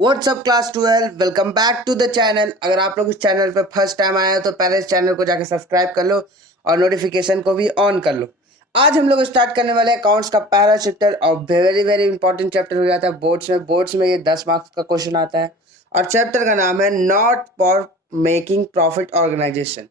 WhatsApp class 12 welcome back to the channel. अगर आप लोग इस चैनल पे फर्स्ट टाइम आए हो तो पहले इस चैनल को जाकर सब्सक्राइब कर लो और नोटिफिकेशन को भी ऑन कर लो। आज हम लोग स्टार्ट करने वाले हैं अकाउंट्स का पहला चैप्टर और वेरी वेरी इंपॉर्टेंट चैप्टर हो जाता है बोर्ड्स में ये 10 मार्क्स का क्वेश्चन आता है और चैप्टर का नाम है not for making profit organisation.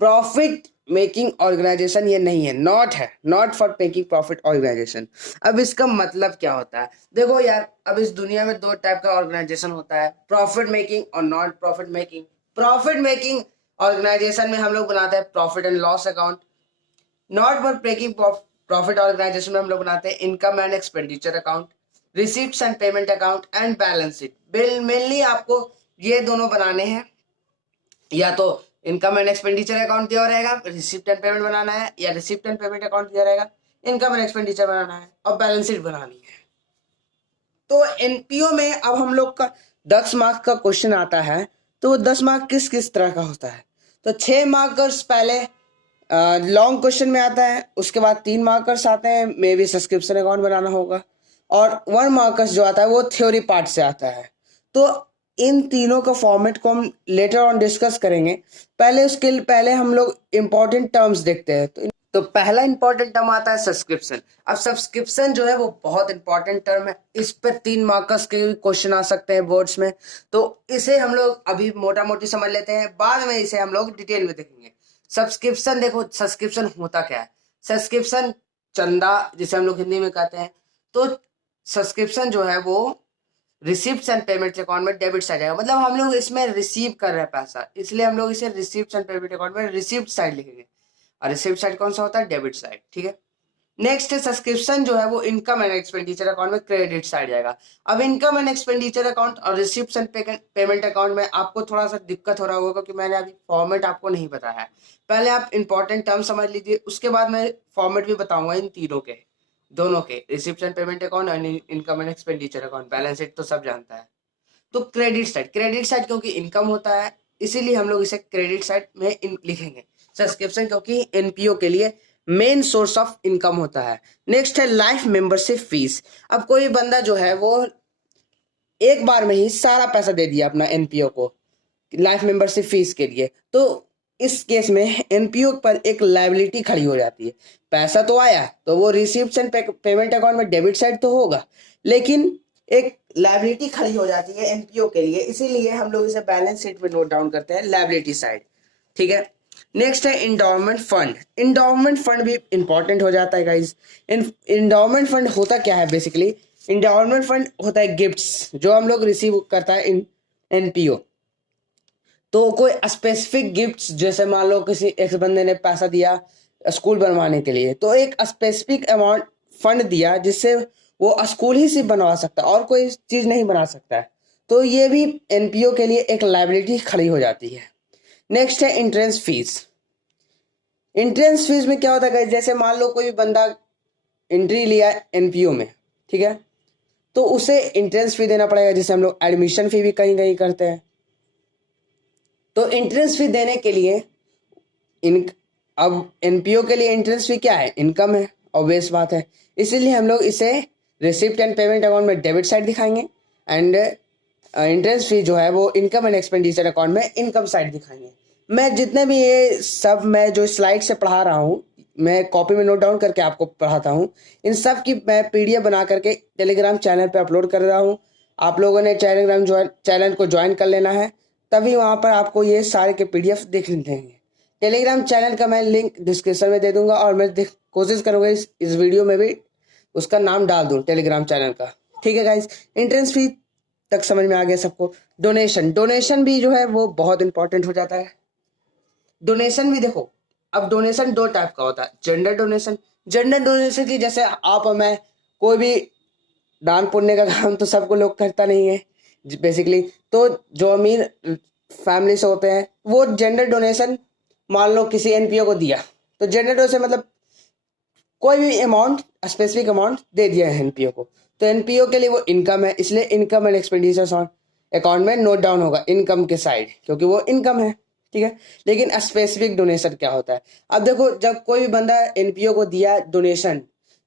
Profit making organisation ये नहीं है, नॉट है, not for making profit organisation. अब इसका मतलब क्या होता है? देखो यार, अब इस दुनिया में दो टाइप का ऑर्गेनाइजेशन होता है, प्रॉफिट मेकिंग और not profit making. Profit making organisation में हम लोग बनाते हैं profit and loss account. Not for making profit organisation में हम लोग बनाते हैं income and expenditure account, receipt and payment account and balance sheet. Mainly आपको ये दोनों बनाने हैं, या तो इनकम एंड एक्सपेंडिचर अकाउंट दिया रहेगा, रिसिप्ट एंड पेमेंट बनाना है, या रिसिप्ट एंड पेमेंट अकाउंट दिया रहेगा, इनकम एंड एक्सपेंडिचर बनाना है और बैलेंस शीट बनानी है। तो एनपीओ में अब हम लोग का 10 मार्क का क्वेश्चन आता है। तो वो 10 मार्क किस किस तरह का होता है? तो 6 मार्कर्स पहले लॉन्ग क्वेश्चन में आता है, उसके बाद 3 मार्कर्स आते हैं, मे बी सब्सक्रिप्शन अकाउंट बनाना होगा, और 1 मार्कर्स जो आता है वो थ्योरी पार्ट से आता है। तो इन तीनों का फॉर्मेट को हम लेटर ऑन डिस्कस करेंगे। पहले हम लोग इंपॉर्टेंट टर्म्स देखते हैं। तो पहला इंपॉर्टेंट टर्म आता है सब्सक्रिप्शन। अब सब्सक्रिप्शन जो है वो बहुत इंपॉर्टेंट टर्म है, इस पर 3 मार्कर्स के क्वेश्चन आ सकते हैं बोर्ड्स में। तो इसे हम लोग अभी मोटा मोटी समझ लेते हैं, बाद में इसे हम लोग डिटेल में देखेंगे। सब्सक्रिप्शन, देखो सब्सक्रिप्शन होता क्या है। सब्सक्रिप्शन चंदा जिसे हम लोग हिंदी में कहते हैं। तो सब्सक्रिप्शन जो है वो रिसिप्ट एंड पेमेंट अकाउंट में डेबिट साइड आएगा, मतलब हम लोग इसमें रिसीव कर रहे हैं पैसा, इसलिए हम लोग इसे रिसिप्ट एंड पेमेंट अकाउंट में रिसिप्ट साइड लिखेंगे। और रिसिप्ट साइड कौन सा होता है? डेबिट साइड, ठीक है। नेक्स्ट सब्सक्रिप्शन जो है वो इनकम एंड एक्सपेंडिचर अकाउंट में क्रेडिट साइड जाएगा। अब इनकम एंड एक्सपेंडिचर अकाउंट और रिसिप्ट एंड पेमेंट अकाउंट में आपको थोड़ा सा दिक्कत हो रहा होगा क्योंकि मैंने अभी फॉर्मेट आपको नहीं बताया है। पहले आप इंपॉर्टेंट टर्म समझ लीजिए, उसके बाद मैं फॉर्मेट भी बताऊंगा इन तीनों के, दोनों के, रिसिप्ट एंड पेमेंट अकाउंट और income and expenditure account. Balance sheet तो सब जानता है। तो क्रेडिट साइड क्योंकि इनकम होता है इसीलिए हम लोग इसे क्रेडिट साइड में लिखेंगे। सब्सक्रिप्शन क्योंकि एनपीओ के लिए मेन सोर्स ऑफ इनकम होता है। नेक्स्ट है लाइफ मेंबरशिप फीस। अब कोई बंदा जो है वो एक बार में ही सारा पैसा दे दिया अपना एनपीओ को लाइफ मेंबरशिप फीस के लिए, तो इस केस में एनपीओ पर एक लायबिलिटी खड़ी हो जाती है। पैसा तो आया तो वो रिसिप्ट एंड पेमेंट अकाउंट में डेबिट साइड तो होगा, लेकिन एक लायबिलिटी खड़ी हो जाती है एनपीओ के लिए, इसीलिए हम लोग इसे बैलेंस शीट में नोट डाउन करते हैं, लायबिलिटी साइड, ठीक है। नेक्स्ट है इंडोमेंट फंड। इंडोमेंट फंड भी इंपॉर्टेंट हो जाता है गाइज। इंडोमेंट फंड होता क्या है? बेसिकली इंडोमेंट फंड होता है गिफ्ट्स जो हम लोग रिसीव करता है इन एनपीओ। तो कोई स्पेसिफिक गिफ्ट्स, जैसे मान लो किसी एक बंदे ने पैसा दिया स्कूल बनवाने के लिए, तो एक स्पेसिफिक अमाउंट फंड दिया जिससे वो स्कूल ही सिर्फ बनवा सकता है और कोई चीज नहीं बना सकता है। तो ये भी एनपीओ के लिए एक लायबिलिटी खड़ी हो जाती है। नेक्स्ट है एंट्रेंस फीस। एंट्रेंस फीस में क्या होता है, जैसे मान लो कोई बंदा एंट्री लिया एनपीओ में, ठीक है, तो उसे एंट्रेंस फी देना पड़ेगा, जिसे हम लोग एडमिशन फी भी कहीं कहीं करते हैं। तो एंट्रेंस फी देने के लिए इन अब एनपीओ के लिए एंट्रेंस फी क्या है? इनकम है, ऑब्वियस बात है। इसीलिए हम लोग इसे रिसिप्ट एंड पेमेंट अकाउंट में डेबिट साइड दिखाएंगे एंड एंट्रेंस फी जो है वो इनकम एंड एक्सपेंडिचर अकाउंट में इनकम साइड दिखाएंगे। मैं जितने भी ये सब मैं जो स्लाइड से पढ़ा रहा हूँ, मैं कॉपी में नोट डाउन करके आपको पढ़ाता हूँ, इन सब की मैं पीडीएफ बना करके टेलीग्राम चैनल पे अपलोड कर रहा हूँ। आप लोगों ने चैनल को ज्वाइन कर लेना है, तभी वहाँ पर आपको ये सारे के पीडीएफ देख लेते हैं। टेलीग्राम चैनल का मैं लिंक डिस्क्रिप्शन में दे दूंगा और मैं कोशिश करूंगा इस वीडियो में भी उसका नाम डाल दूं टेलीग्राम चैनल का, ठीक है गाइस। एंट्रेंस फी तक समझ में आ गया सबको। डोनेशन भी जो है वो बहुत इंपॉर्टेंट हो जाता है। डोनेशन भी देखो, अब डोनेशन दो टाइप का होता है। जेंडर डोनेशन की, जैसे आप और मैं, कोई भी दान पुण्य का काम तो सबको लोग करता नहीं है बेसिकली। तो जो अमीर फैमिली से होते हैं वो जेंडर डोनेशन, मान लो किसी एनपीओ को दिया, तो जेंडर डोनेशन मतलब कोई भी अमाउंट, स्पेसिफिक अमाउंट दे दिया है एनपीओ को, तो एनपीओ के लिए वो इनकम है, इसलिए इनकम एंड एक्सपेंडिचर अकाउंट में नोट डाउन होगा इनकम के साइड, क्योंकि वो इनकम है, ठीक है। लेकिन स्पेसिफिक डोनेशन क्या होता है? अब देखो, जब कोई भी बंदा एनपीओ को दिया डोनेशन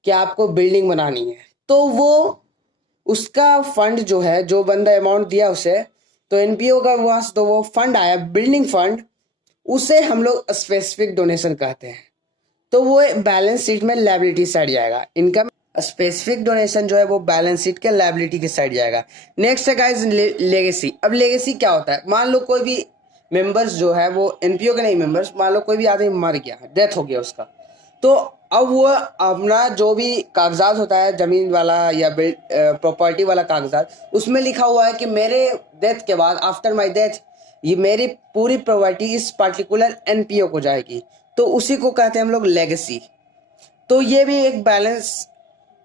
कि आपको बिल्डिंग बनानी है, तो वो उसका फंड जो है, जो बंदा अमाउंट दिया उसे, तो एनपीओ का वहां से तो वो फंड आया, बिल्डिंग फंड, उसे हम लोग स्पेसिफिक डोनेशन कहते हैं। तो वो बैलेंस शीट में लायबिलिटी साइड जाएगा। इनकम स्पेसिफिक डोनेशन जो है वो बैलेंस शीट के लायबिलिटी के साइड जाएगा। नेक्स्ट है गाइस लेगेसी। अब लेगेसी क्या होता है? मान लो कोई भी मेंबर्स जो है वो एनपीओ के नहीं मेंबर्स, मान लो कोई भी आदमी मर गया, डेथ हो गया उसका, तो अब वो अपना जो भी कागजात होता है जमीन वाला या प्रॉपर्टी वाला कागजात, उसमें लिखा हुआ है कि मेरे डेथ के बाद, आफ्टर माय डेथ, ये मेरी पूरी प्रॉपर्टी इस पर्टिकुलर एनपीओ को जाएगी। तो उसी को कहते हैं हम लोग लेगेसी। तो ये भी एक balance,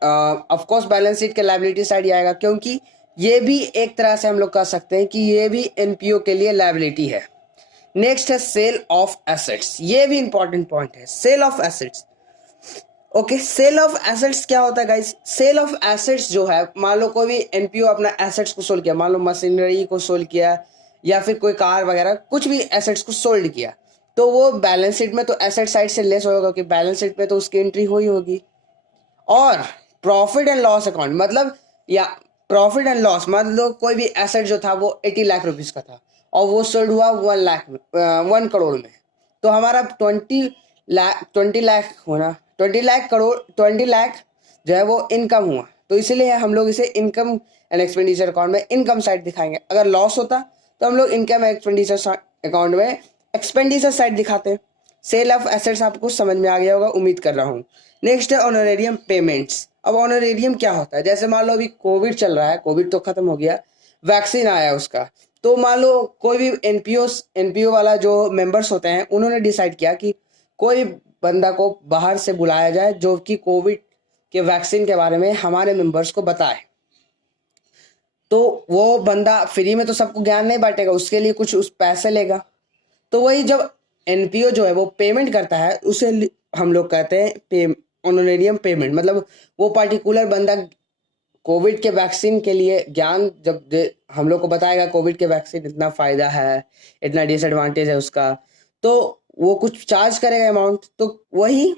of course balance sheet के लायबिलिटी साइड आएगा, क्योंकि ये भी एक तरह से हम लोग कह सकते हैं कि ये भी एनपीओ के लिए लायबिलिटी है। नेक्स्ट है सेल ऑफ एसेट्स। ये भी इंपॉर्टेंट पॉइंट है, sale of assets. Okay, sale of assets क्या होता है गाइस? सेल ऑफ एसेट्स जो है, मान लो कोई भी एनपीओ अपना एसेट्स को सोल्ड किया, मान लो मशीनरी को सोल्ड किया या फिर कोई कार वगैरह कुछ भी एसेट्स को सोल्ड किया, तो वो बैलेंस शीट में तो एसेट साइड से लेस होगा, क्योंकि बैलेंस शीट में तो उसकी एंट्री हुई होगी। और प्रॉफिट एंड लॉस अकाउंट मतलब, या प्रॉफिट एंड लॉस मतलब कोई भी एसेट जो था वो 80 लाख रुपीस का था और वो सोल्ड हुआ 1 लाख में, 1 करोड़ में, तो हमारा 20 लाख होना, 20 लाख करोड़, 20 लाख जो है वो इनकम हुआ। तो इसीलिए हम लोग इसे इनकम एंड एक्सपेंडिचर अकाउंट में इनकम साइड दिखाएंगे। अगर लॉस होता तो हम लोग इनकम एंड एक्सपेंडिचर अकाउंट में एक्सपेंडिचर साइड दिखाते हैं। सेल ऑफ एसेट्स आपको समझ में आ गया होगा, उम्मीद कर रहा हूँ। नेक्स्ट है ऑनरेरियम पेमेंट्स। अब ऑनरेरियम क्या होता है? जैसे मान लो अभी कोविड चल रहा है, कोविड तो खत्म हो गया, वैक्सीन आया उसका, तो मान लो कोई भी एनपीओ वाला जो मेंबर्स होते हैं उन्होंने डिसाइड किया कि कोई बंदा को बाहर से बुलाया जाए जो कि कोविड के वैक्सीन के बारे में हमारे मेंबर्स को बताए। तो वो बंदा फ्री में तो सबको ज्ञान नहीं बांटेगा, उसके लिए कुछ उस पैसे लेगा। तो वही जब एनपीओ जो है वो पेमेंट करता है, उसे हम लोग कहते हैं ऑनरेरियम पेमेंट। मतलब वो पर्टिकुलर बंदा कोविड के वैक्सीन के लिए ज्ञान जब हम लोग को बताएगा, कोविड के वैक्सीन इतना फायदा है, इतना डिसएडवांटेज है उसका, तो वो कुछ चार्ज करेगा अमाउंट, तो वही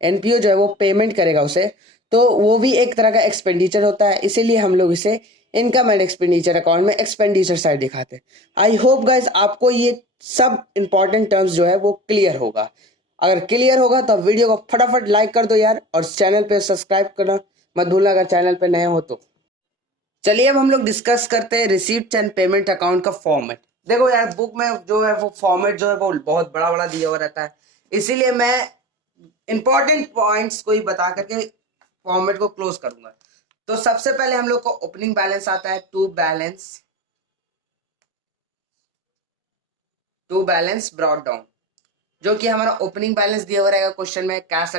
एनपीओ जो है वो पेमेंट करेगा उसे। तो वो भी एक तरह का एक्सपेंडिचर होता है, इसीलिए हम लोग इसे इनकम एंड एक्सपेंडिचर अकाउंट में एक्सपेंडिचर साइड दिखाते हैं। आई होप गाइज आपको ये सब इंपॉर्टेंट टर्म्स जो है वो क्लियर होगा। अगर क्लियर होगा तो वीडियो को फटाफट लाइक कर दो यार, और चैनल पे सब्सक्राइब करना मत भूलना अगर चैनल पे नए हो तो। चलिए अब हम लोग डिस्कस करते हैं रिसीप्ट एंड पेमेंट अकाउंट का फॉर्मेट। देखो यार, बुक में जो है वो फॉर्मेट जो है वो बहुत बड़ा बड़ा दिया हुआ रहता है, इसीलिए मैं इंपॉर्टेंट पॉइंट्स को ही बता करके फॉर्मेट को क्लोज करूंगा। तो सबसे पहले हम लोग को ओपनिंग बैलेंस आता है, टू बैलेंस ब्रॉट डाउन, जो कि हमारा ओपनिंग बैलेंस दिया हुआ रहेगा क्वेश्चन में, कैश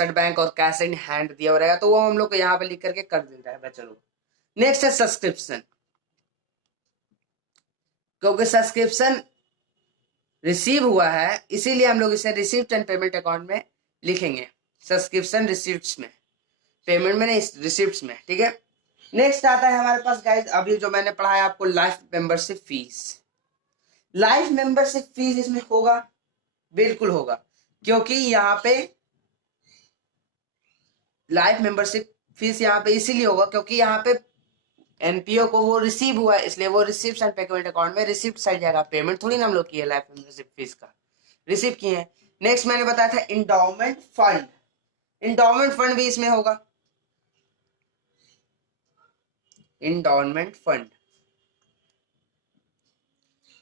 एट बैंक और कैश इन हैंड दिया हुआ रहेगा, तो वो हम लोग को यहाँ पे लिख करके कर देता है। चलो नेक्स्ट है सब्सक्रिप्शन, क्योंकि सब्सक्रिप्शन रिसीव हुआ है इसीलिए हम लोग इसे रिसिप्ट एंड पेमेंट अकाउंट में लिखेंगे। सब्सक्रिप्शन रिसिप्ट्स में, पेमेंट में नहीं, रिसिप्ट्स में, ठीक है। नेक्स्ट आता है हमारे पास गाइस, अभी जो मैंने पढ़ाया आपको, life membership fees. Life membership fees इसमें होगा, बिल्कुल होगा, क्योंकि यहाँ पे लाइफ मेंबरशिप फीस यहाँ पे इसीलिए होगा क्योंकि यहाँ पे एनपीओ को वो रिसीव हुआ है, इसलिए वो रिसिप्ट एंड पेमेंट अकाउंट में रिसिप्ट साइड जाएगा। पेमेंट थोड़ी ना हम लोग किए लाइफ मेंबरशिप फीस का, रिसीव किए हैं। नेक्स्ट मैंने बताया था इंडोमेंट फंड, इंडोमेंट फंड भी इसमें होगा। इंडोमेंट फंड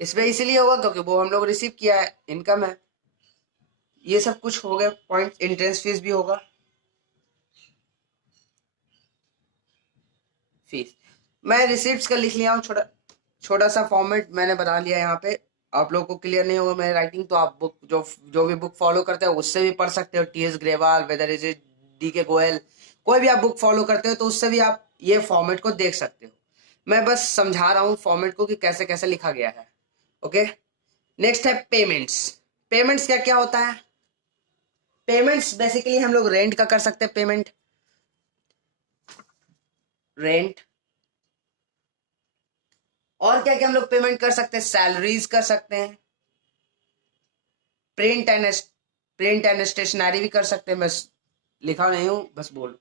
इसमें इसलिए होगा क्योंकि वो हम लोग रिसीव किया है, इनकम है। ये सब कुछ हो गया पॉइंट। एंट्रेंस फीस भी होगा, फीस मैं रिसिप्ट्स का लिख लिया हूँ, छोटा छोटा सा फॉर्मेट मैंने बता लिया यहाँ पे। आप लोग को क्लियर नहीं होगा मेरी राइटिंग तो आप बुक जो भी बुक फॉलो करते हो उससे भी पढ़ सकते हो। TS Grewal, whether is it, D K Goyal, कोई भी आप बुक फॉलो करते हो तो उससे भी आप ये फॉर्मेट को देख सकते हो। मैं बस समझा रहा हूँ फॉर्मेट को कि कैसे कैसे लिखा गया है। ओके, नेक्स्ट है पेमेंट्स। पेमेंट्स क्या क्या होता है? पेमेंट्स बेसिकली हम लोग रेंट का कर सकते हैं पेमेंट, रेंट। और क्या क्या हम लोग पेमेंट कर सकते हैं? सैलरीज कर सकते हैं, प्रिंट एंड स्टेशनरी भी कर सकते हैं। बस लिखा नहीं हूं, बस बोलो।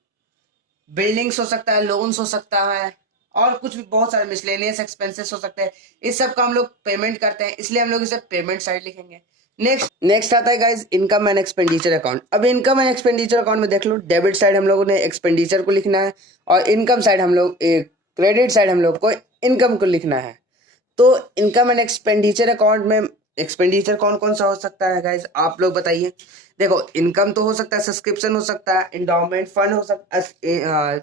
बिल्डिंग्स हो सकता है, लोन्स हो सकता है, और कुछ भी बहुत सारे मिसलेनियस एक्सपेंसेस हो सकते हैं। इस सब का हम लोग पेमेंट करते हैं, इसलिए हम लोग इसे पेमेंट साइड लिखेंगे। नेक्स्ट आता है guys income and expenditure account. अब इनकम एंड एक्सपेंडिचर अकाउंट में देख लो, डेबिट साइड हम लोगों ने एक्सपेंडिचर को लिखना है, और इनकम साइड हम लोग क्रेडिट साइड हम लोग को इनकम को लिखना है। तो इनकम एंड एक्सपेंडिचर अकाउंट में एक्सपेंडिचर कौन कौन सा हो सकता है गाइज, आप लोग बताइए। देखो, इनकम तो हो सकता है, सब्सक्रिप्शन हो सकता है, इंडोमेंट फंड हो सकता है,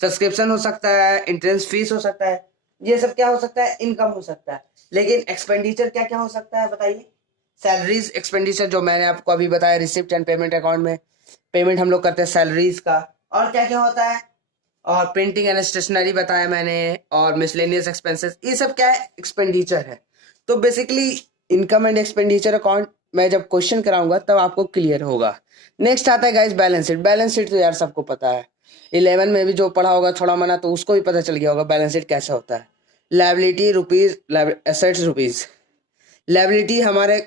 सब्सक्रिप्शन हो सकता है, इंट्रेंस फीस हो सकता है, ये सब क्या हो सकता है, इनकम हो सकता है। लेकिन एक्सपेंडिचर क्या क्या हो सकता है बताइए। सैलरीज एक्सपेंडिचर, जो मैंने आपको अभी बताया, रिसिप्ट एंड पेमेंट अकाउंट में पेमेंट हम लोग करते हैं सैलरीज का। और क्या क्या होता है, और प्रिंटिंग एंड स्टेशनरी बताया मैंने, और मिसलेनियस एक्सपेंसेस, ये सब क्या है, एक्सपेंडिचर है। तो basically income and expenditure account मैं जब क्वेश्चन कराऊंगा तब आपको क्लियर होगा। नेक्स्ट आता है guys balance sheet. Balance sheet तो यार सबको पता है, 11 में भी जो पढ़ा होगा थोड़ा मना तो उसको भी पता चल गया होगा बैलेंस शीट कैसा होता है। Liability rupees, assets rupees. Liability हमारे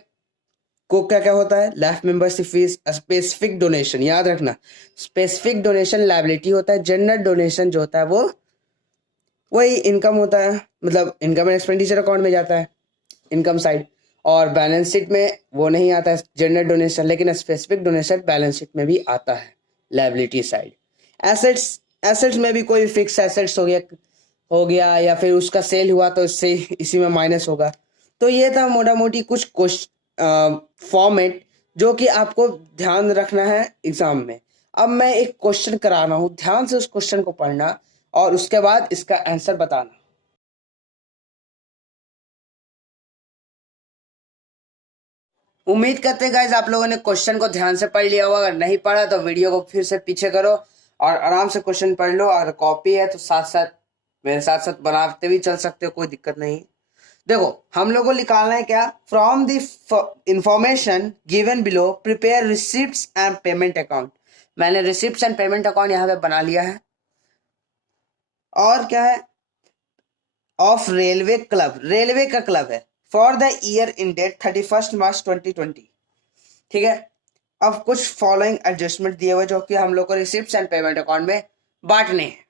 को क्या क्या होता है, life membership fees, specific donation, याद रखना स्पेसिफिक डोनेशन लायबिलिटी होता है, जनरल डोनेशन जो होता है वो वही इनकम होता है, मतलब इनकम एंड एक्सपेंडिचर अकाउंट में जाता है, इनकम साइड। और बैलेंस शीट में वो नहीं आता है जनरल डोनेशन, लेकिन स्पेसिफिक डोनेशन बैलेंस शीट में भी आता है, लायबिलिटी साइड। एसेट्स, एसेट्स में भी कोई फिक्स एसेट्स हो गया या फिर उसका सेल हुआ तो इससे इसी में माइनस होगा। तो ये था मोटा मोटी कुछ फॉर्मेट जो कि आपको ध्यान रखना है एग्जाम में। अब मैं एक क्वेश्चन करा रहा हूँ, ध्यान से उस क्वेश्चन को पढ़ना और उसके बाद इसका आंसर बताना। उम्मीद करते हैं गाइज आप लोगों ने क्वेश्चन को ध्यान से पढ़ लिया होगा। अगर नहीं पढ़ा तो वीडियो को फिर से पीछे करो और आराम से क्वेश्चन पढ़ लो। अगर कॉपी है तो साथ साथ मेरे साथ साथ बनाते भी चल सकते हो, कोई दिक्कत नहीं। देखो, हम लोग को निकालना है क्या, from the information given below prepare receipts and payment account. मैंने रिसिप्ट्स एंड पेमेंट अकाउंट यहाँ पे बना लिया है। और क्या है, ऑफ रेलवे क्लब, रेलवे का क्लब है, for the year ended 31 March 2020। ठीक है। अब कुछ फॉलोइंग एडजस्टमेंट दिए हुए जो कि हम लोग को रिसिप्ट एंड पेमेंट अकाउंट में बांटने हैं।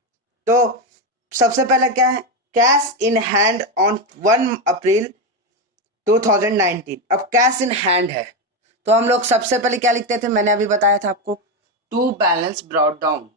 तो सबसे पहले क्या है, कैश इन हैंड ऑन 1 अप्रैल 2019। अब कैश इन हैंड है तो हम लोग सबसे पहले क्या लिखते थे, मैंने अभी बताया था आपको, टू बैलेंस ब्रॉट डाउन।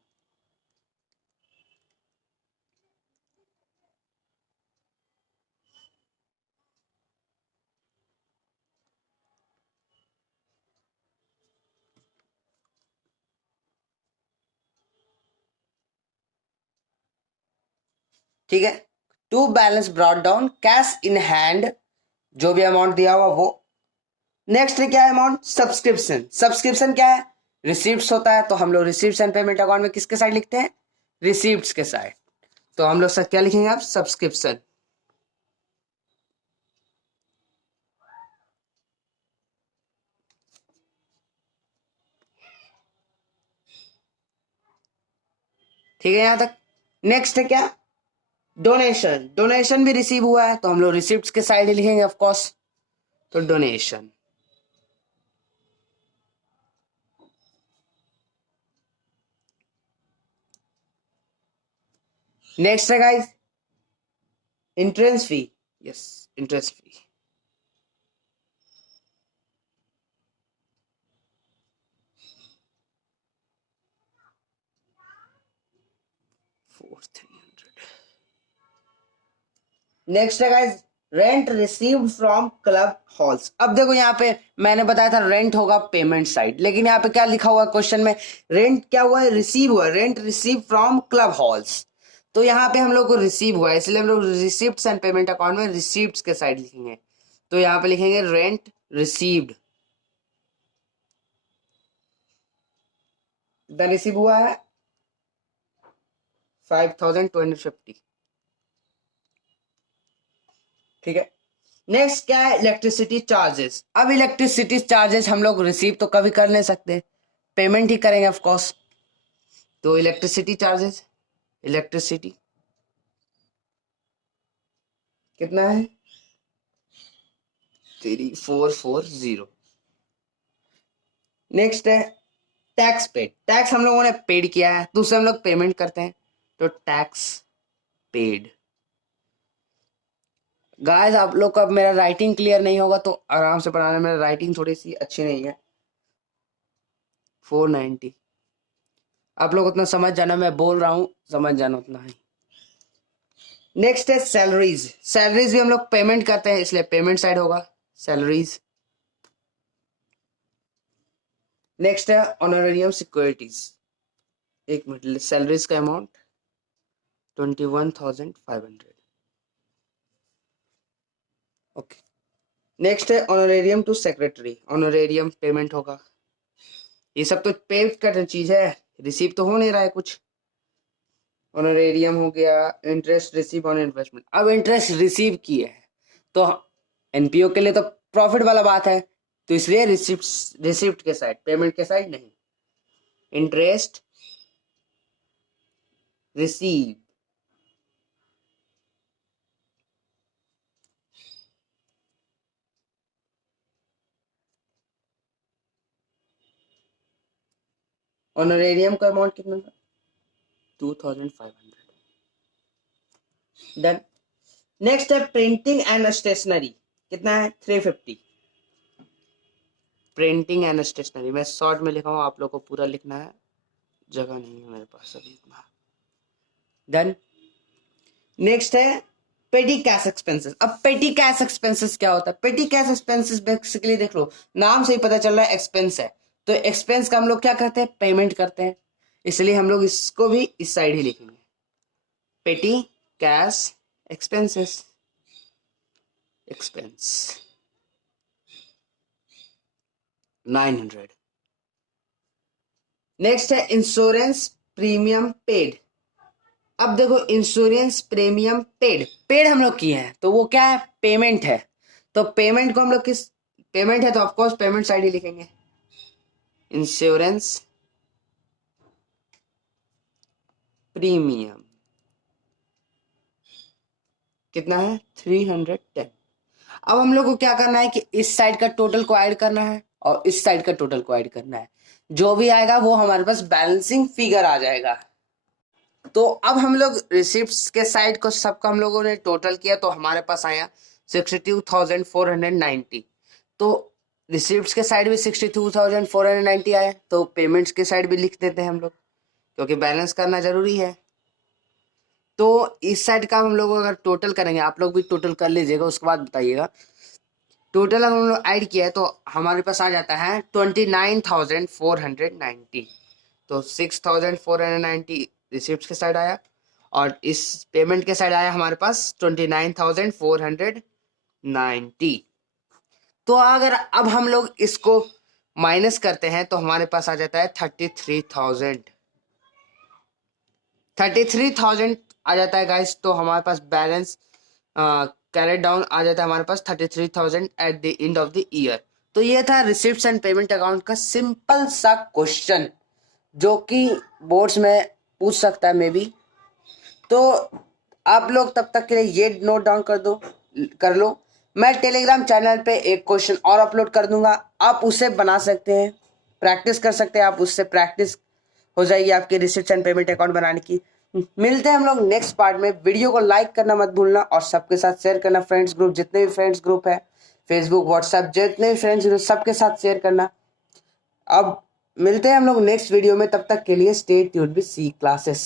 ठीक है, to balance brought down, cash in hand जो भी अमाउंट दिया हुआ वो। नेक्स्ट क्या है अमाउंट, सब्सक्रिप्शन। सब्सक्रिप्शन क्या है, रिसिप्ट्स होता है, तो हम लोग रिसिप्ट्स एंड पेमेंट अकाउंट में किसके साइड लिखते हैं, रिसिप्ट्स के साइड। तो हम लोग सब क्या लिखेंगे आप, सब्सक्रिप्शन। ठीक है यहां तक। नेक्स्ट है क्या, डोनेशन। डोनेशन भी रिसीव हुआ है तो हम लोग रिसिप्ट्स के साइड ही लिखेंगे ऑफ कोर्स, तो डोनेशन। नेक्स्ट है guys entrance fee. Yes, interest fee. 4300। Next है guys rent received from club halls. अब देखो यहाँ पे मैंने बताया था रेंट होगा पेमेंट साइड, लेकिन यहाँ पे क्या लिखा हुआ है क्वेश्चन में, रेंट क्या हुआ है, रिसीव हुआ, rent receive from club halls. तो यहाँ पे हम लोग को रिसीव हुआ है, इसलिए हम लोग रिसिप्ट्स एंड पेमेंट अकाउंट में रिसिप्ट्स के साइड लिखेंगे। तो यहाँ पे लिखेंगे रेंट रिसीव्ड, द रिसीव हुआ है 5250। ठीक है। नेक्स्ट क्या है, इलेक्ट्रिसिटी चार्जेस। अब इलेक्ट्रिसिटी चार्जेस हम लोग रिसीव तो कभी कर नहीं सकते, पेमेंट ही करेंगे ऑफ कोर्स। तो इलेक्ट्रिसिटी चार्जेस, इलेक्ट्रिसिटी कितना है, 3440। नेक्स्ट है टैक्स पेड, टैक्स हम लोगों ने पेड किया है तो उससे हम लोग पेमेंट करते हैं, तो टैक्स पेड। गाइस आप लोग को अब मेरा राइटिंग क्लियर नहीं होगा तो आराम से पढ़ाना, मेरा राइटिंग थोड़ी सी अच्छी नहीं है। 490 आप लोग उतना समझ जाना, मैं बोल रहा हूँ समझ जाना उतना ही। नेक्स्ट है सैलरीज, सैलरीज भी हम लोग पेमेंट करते हैं इसलिए पेमेंट साइड होगा सैलरीज। नेक्स्ट है ऑनरेरियम सिक्योरिटीज, एक मिनट, सैलरीज का अमाउंट 21,500। ओके। नेक्स्ट है honorarium to secretary, honorarium payment होगा। ये सब तो पे करने चीज है, रिसीव तो हो नहीं रहा है कुछ। ऑनरेरियम हो गया, इंटरेस्ट रिसीव ऑन इन्वेस्टमेंट। अब इंटरेस्ट रिसीव किए है तो एनपीओ के लिए तो प्रॉफिट वाला बात है, तो इसलिए रिसिप्ट के साइड, पेमेंट के साइड नहीं। इंटरेस्ट रिसीव, ऑनरेरियम का अमाउंट कितना था, 2,500। डन। नेक्स्ट है प्रिंटिंग एंड स्टेशनरी, कितना है 350। प्रिंटिंग एंड स्टेशनरी मैं शॉर्ट में लिखा हूँ, आप लोग को पूरा लिखना है, जगह नहीं है मेरे पास अभी इतना। डन। नेक्स्ट है पेटी कैश एक्सपेंसेस। अब पेटी कैश एक्सपेंसेस क्या होता है, पेटी कैश एक्सपेंसेस बेसिकली देख लो, नाम से ही पता चल रहा है एक्सपेंस है, तो एक्सपेंस का हम लोग क्या करते हैं, पेमेंट करते हैं, इसलिए हम लोग इसको भी इस साइड ही लिखेंगे, पेटी कैश एक्सपेंसेस, एक्सपेंस 900। नेक्स्ट है इंश्योरेंस प्रीमियम पेड। अब देखो इंश्योरेंस प्रीमियम पेड, पेड हम लोग किए हैं तो वो क्या है, पेमेंट है, तो पेमेंट को हम लोग किस, पेमेंट है तो ऑफकोर्स पेमेंट साइड ही लिखेंगे, इंश्योरेंस प्रीमियम कितना है 310। अब हम लोग को क्या करना है कि इस साइड का टोटल को ऐड करना है और इस साइड का टोटल को ऐड करना है, जो भी आएगा वो हमारे पास बैलेंसिंग फिगर आ जाएगा। तो अब हम लोग रिसिप्ट्स के साइड को सबका हम लोगों ने टोटल किया तो हमारे पास आया 62,490। तो रिसिप्ट्स के साइड भी 62,490 आया, तो पेमेंट्स के साइड भी लिख देते हैं हम लोग क्योंकि बैलेंस करना जरूरी है। तो इस साइड का हम लोग अगर टोटल करेंगे, आप लोग भी टोटल कर लीजिएगा उसके बाद बताइएगा, टोटल हम लोग ऐड किया है तो हमारे पास आ जाता है 29,490। तो 6,490 रिसिप्ट के साइड आया और इस पेमेंट के साइड आया हमारे पास 29,490। तो अगर अब हम लोग इसको माइनस करते हैं तो हमारे पास आ जाता है 33,000 आ जाता है गाइस। तो हमारे पास बैलेंस कैरेट डाउन आ जाता है हमारे पास 33,000 at the end of the year. तो ये था रिसिप्ट्स एंड पेमेंट अकाउंट का सिंपल सा क्वेश्चन जो कि बोर्ड्स में पूछ सकता है मे बी। तो आप लोग तब तक के लिए ये नोट डाउन कर लो, मैं टेलीग्राम चैनल पे एक क्वेश्चन और अपलोड कर दूंगा, आप उसे बना सकते हैं, प्रैक्टिस कर सकते हैं, आप उससे प्रैक्टिस हो जाएगी आपकी रिसिप्ट एंड पेमेंट अकाउंट बनाने की। मिलते हैं हम लोग नेक्स्ट पार्ट में, वीडियो को लाइक करना मत भूलना और सबके साथ शेयर करना, फ्रेंड्स ग्रुप जितने भी फ्रेंड्स ग्रुप है, फेसबुक व्हाट्सएप जितने भी फ्रेंड्स ग्रुप सबके साथ शेयर करना। अब मिलते हैं हम लोग नेक्स्ट वीडियो में, तब तक के लिए stay tuned with C classes.